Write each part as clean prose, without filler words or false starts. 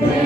네.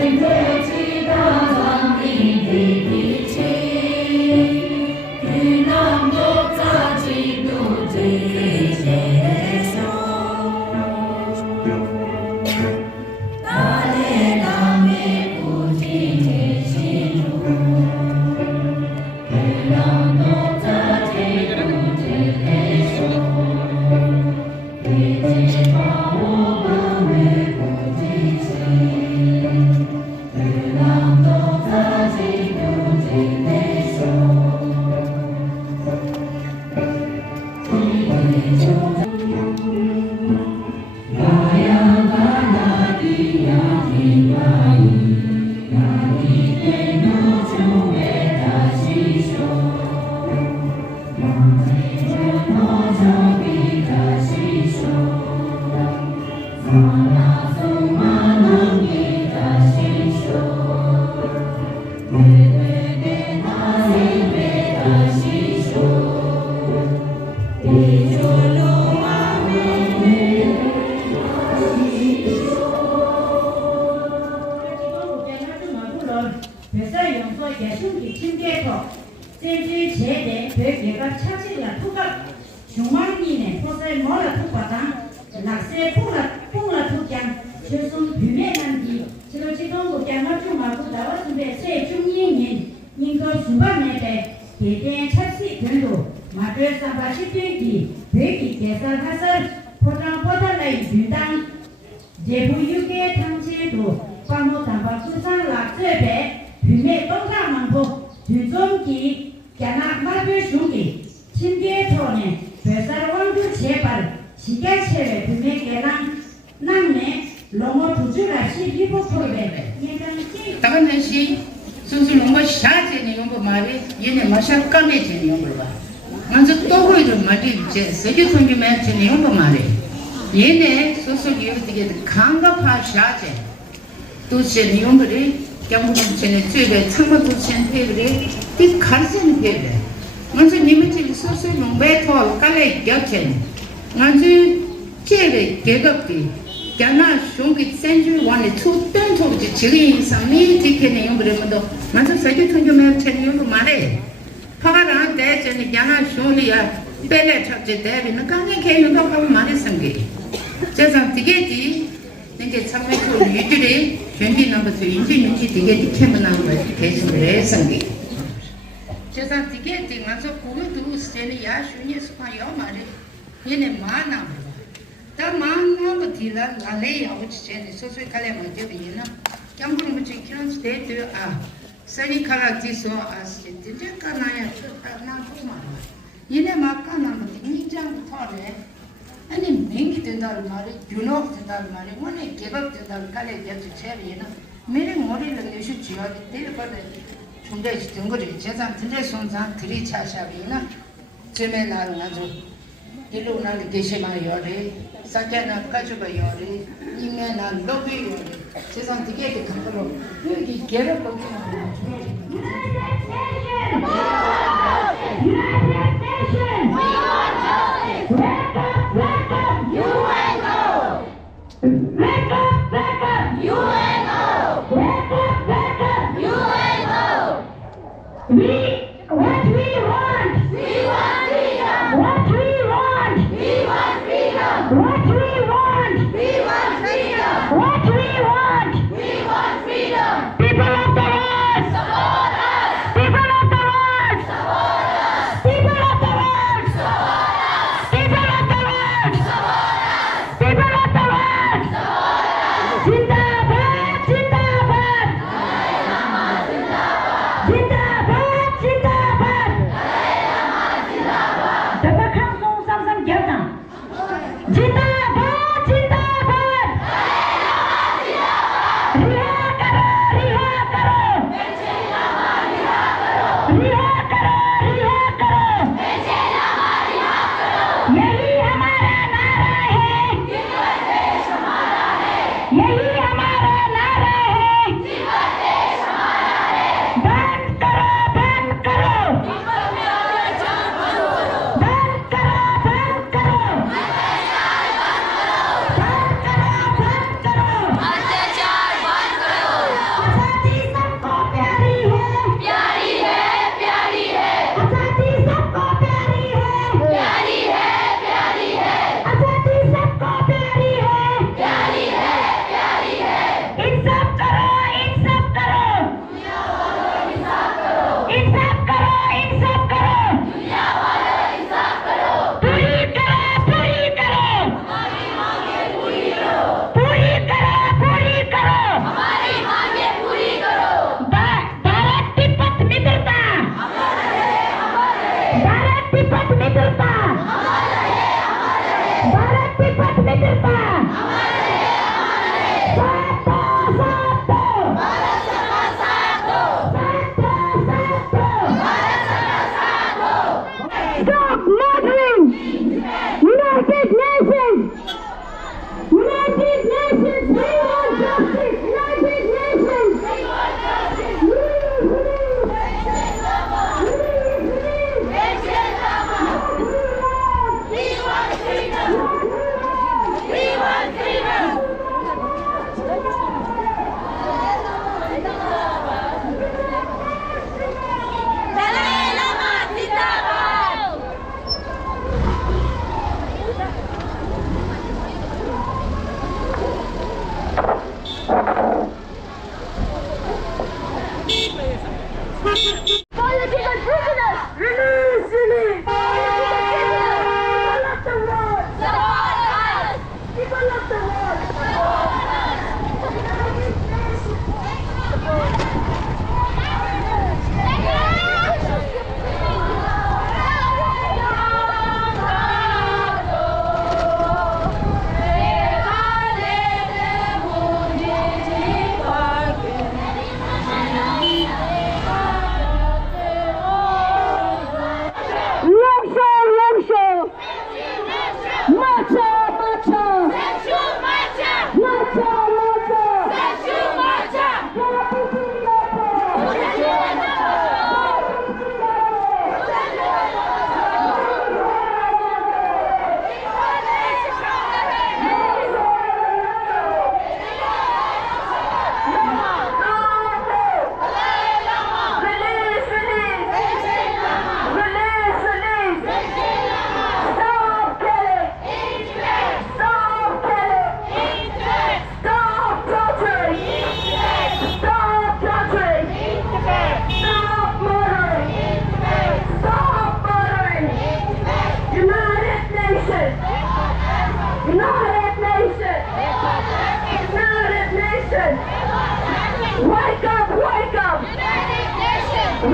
Wake up, wake up!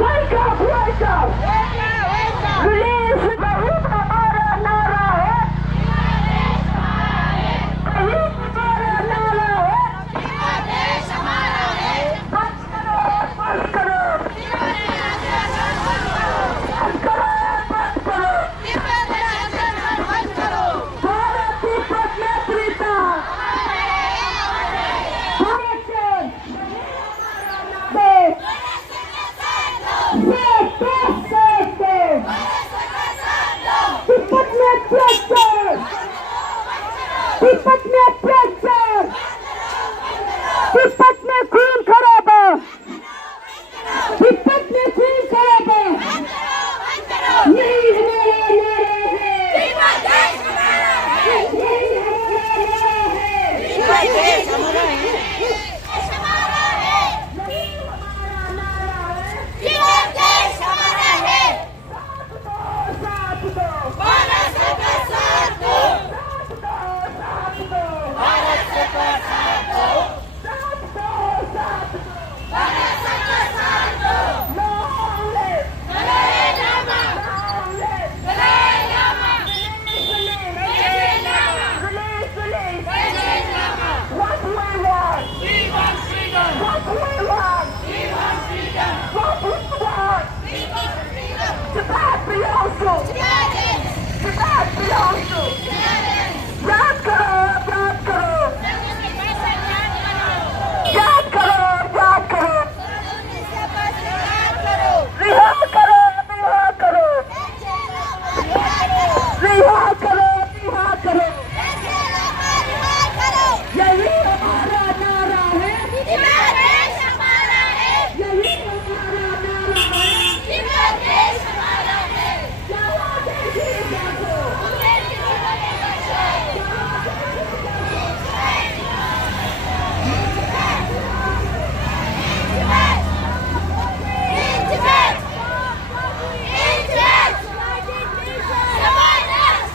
Wake up, wake up! Release the हमारा नारा है। हमारा नारा है। देश हमारा है। बंद करो, बंद करो। बंद करो, बंद करो। बंद करो। भारत तिब्बत नेतृत्व। तिब्बत में अत्याचार, तिब्बत में खून खराबा, तिब्बत में खून खराबा, यही हमारा नारा है। तिब्बत देश हमारा है। यही हमारा नारा है। तिब्बत देश हमारा है। तिब्बत देश हमारा है। साथ दो, भारत सरकार साथ दो। भारत सरकार साथ दो। भारत सरकार साथ दो। Dalai Lama. Dalai Lama. Dalai Lama. Dalai Lama. What we want, We want freedom. what we want, We want freedom. what we want. We want freedom. Tibet belongs to, Silence. Tibet belongs to. Silence. याद करो, याद करो, कानूनी पैसा याद करो। याद करो, याद करो। कानूनी सभा से याद करो। रिहा करो, रिहा करो, रिहा करो, रिहा करो। यही हमारा नारा है। तिब्बत देश हमारा है। यही हमारा नारा है। तिब्बत देश हमारा है। जाओ देखिए जाओ। पूरे विश्व में बचाओ। In Tibet! In Tibet! Support us!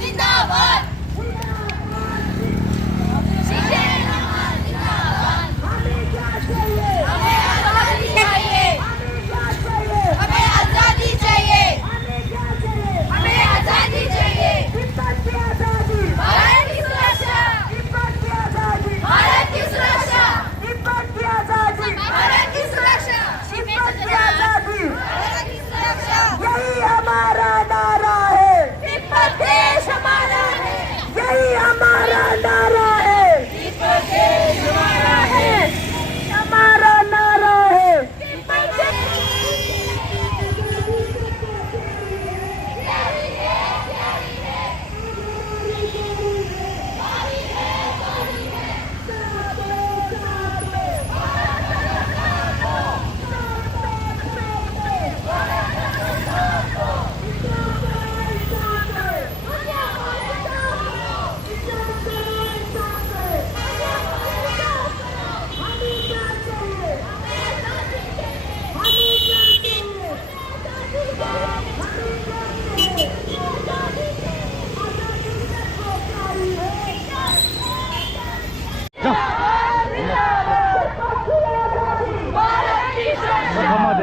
जिंदाबाद! जिंदाबाद!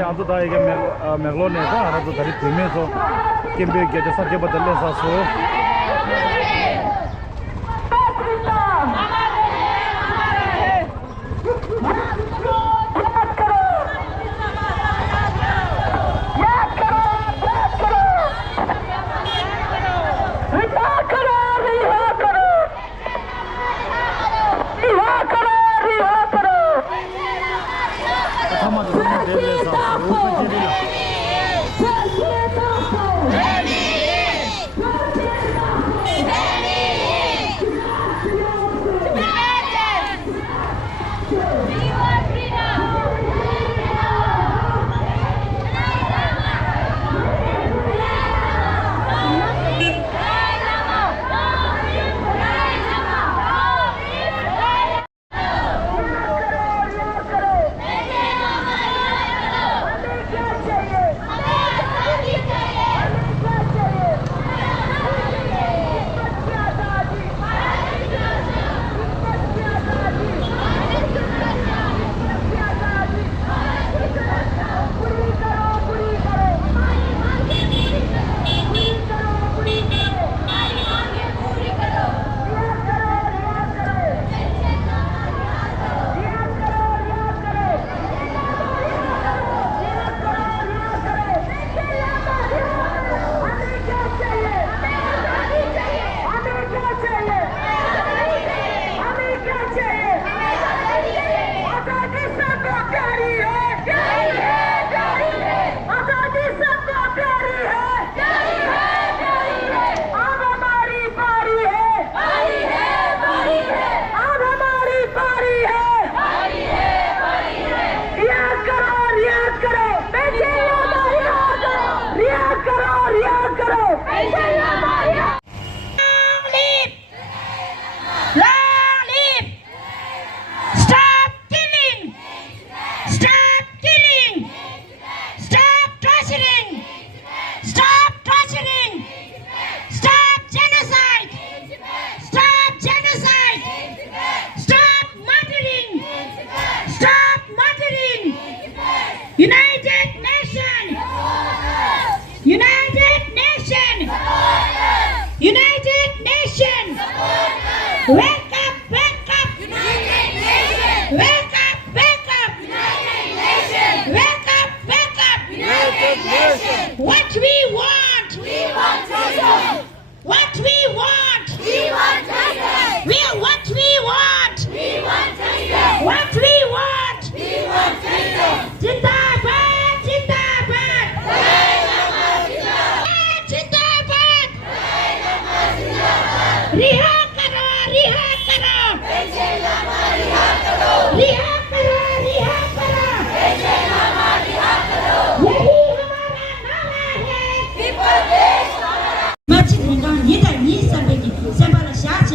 아주 다 이게 맥론에서 알아서 다리 들면서 kimbe ge de sa TIBETAN le sa so Wake up, wake up! United Nations! Wake up, wake up! United Nations! Wake up, wake up! United Nations! What we want! We want justice! What we want! We want justice! What we want! We want justice! What we want! We want justice! Jindabad! Jindabad! Jindabad! Riha karo! Riha karo! रिहा करो, रिहा करो। यही हमारा नारा है। 마치 내가 예다 이사베기 세바라 샤친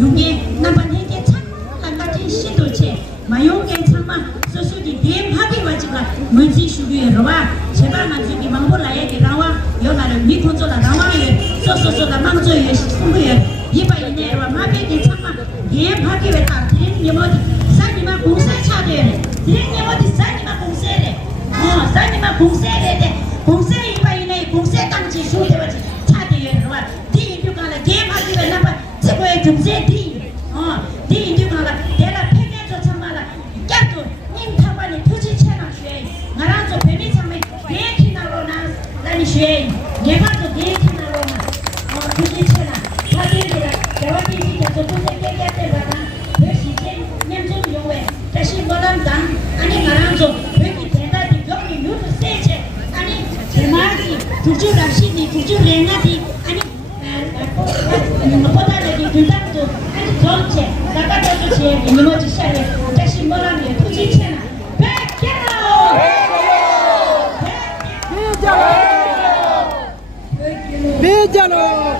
용게 나반에게 참한 같은 시도체 마용게 참마 소소디 대하게 와지가 문지 슈비에로와 제발 만지기 망볼라에게 나와 여나를 미콘조라 나와에 소소소가 망조에 승부에 이바이네와 마베게 참마 대하게 왔다 드림님어디 사니마 공사 차대 드림님어디 사니마 공세래 사니마 공세래 공세 이바이네 공세 땅지 슈데와지 금세 디 인도가라 내가 팽에서 참마라 깍도 님 타반이 표지 채나 쉐 나랑서 베비 참에 대키나로나 나니 쉐 내가도 대키나로나 표지 채나 사진이라 대화기지 계속 도색 깨끗해가나 별시제 년중 요에 다시 뭐란당 아니 나랑서 베비 대다디 병이 누드 세체 아니 제마기 두주라시니 두주랭아디 아니 보다는 불당도 아니 전체 나가다도 제 이모지 샤레 다시 뭐라면 토지체나 백개로 비자로